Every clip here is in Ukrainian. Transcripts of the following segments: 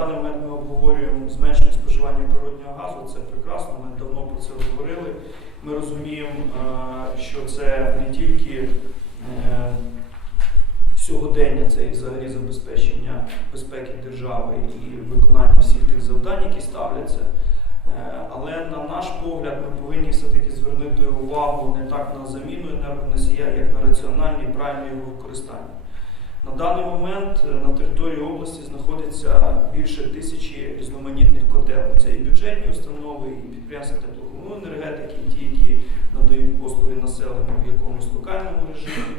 даний момент ми обговорюємо зменшення споживання природнього газу. Це прекрасно, ми давно про це говорили. Ми розуміємо, е, що це не тільки е, сьогодення, це і взагалі забезпечення безпеки держави і виконання всіх тих завдань, які ставляться. Е, але на наш погляд, ми повинні все-таки звернути увагу не так на заміну енергоносія, як на раціональне і правильне його використання. На даний момент е, на території області знаходиться більше тисячі різноманітних котелень. Це і бюджетні установи, і підприємства теплокомунальної енергетики, і ті, які надають послуги населенню в якомусь локальному режимі.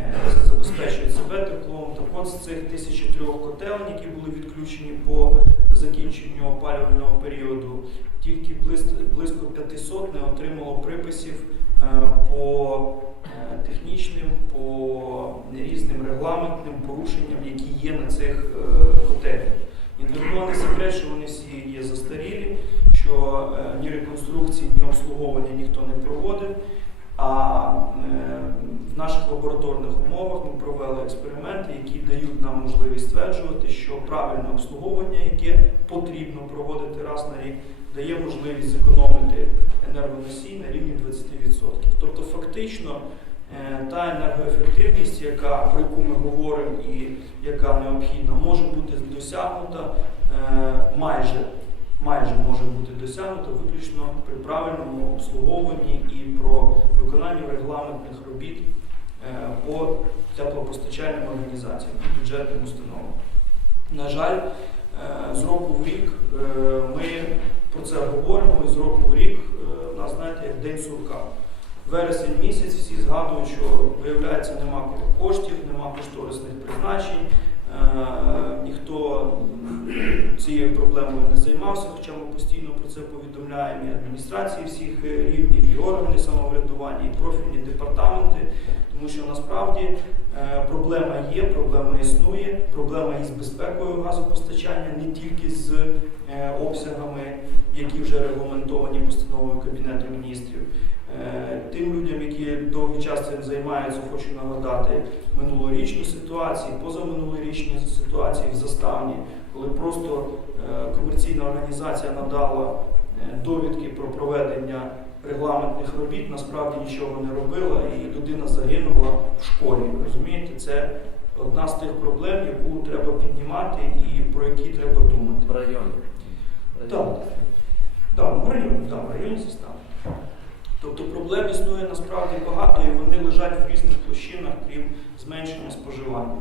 Е, забезпечують себе теплом. Так от з цих тисячі трьох котелень, які були відключені по закінченню опалювального періоду, тільки близько, близько 500 не отримало приписів е, по технічним, по різним регламентним порушенням, які є на цих е, котелях. І не секрет, що вони всі є застарілі, що е, ні реконструкції, ні обслуговування ніхто не проводив. А е, в наших лабораторних умовах ми провели експерименти, які дають нам можливість стверджувати, що правильне обслуговування, яке потрібно проводити раз на рік, дає можливість зекономити енергоносій на рівні 20%. Тобто, фактично, та енергоефективність, яка, про яку ми говоримо і яка необхідна, може бути досягнута е, майже майже може бути досягнуто виключно при правильному обслуговуванні і про виконанні регламентних робіт е, по теплопостачальним організаціям і бюджетним установам. На жаль, е, з року в рік е, ми про це говоримо, і з року в рік е, у нас, знаєте, як день сурка. Вересень місяць всі згадують, що виявляється, нема коштів, нема кошторисних призначень. Е, ніхто цією проблемою не займався, хоча ми постійно про це повідомляємо і адміністрації всіх рівнів, і органи самоврядування, і профільні департаменти, тому що насправді е, проблема є, проблема існує, проблема із безпекою газопостачання, не тільки з е, обсягами, які вже регламентовані постановою Кабінету міністрів. Е, Тим людям, які довгий час цим займаються, хочу нагадати минулорічну ситуацію, позаминулорічні ситуації в заставні, коли просто е, комерційна організація надала е, довідки про проведення регламентних робіт, насправді нічого не робила, і людина загинула в школі. Розумієте, це одна з тих проблем, яку треба піднімати і про які треба думати. В районі. Так. Так, в районі, да, в районі застави. Тобто проблем існує насправді багато і вони лежать в різних площинах, крім зменшення споживання.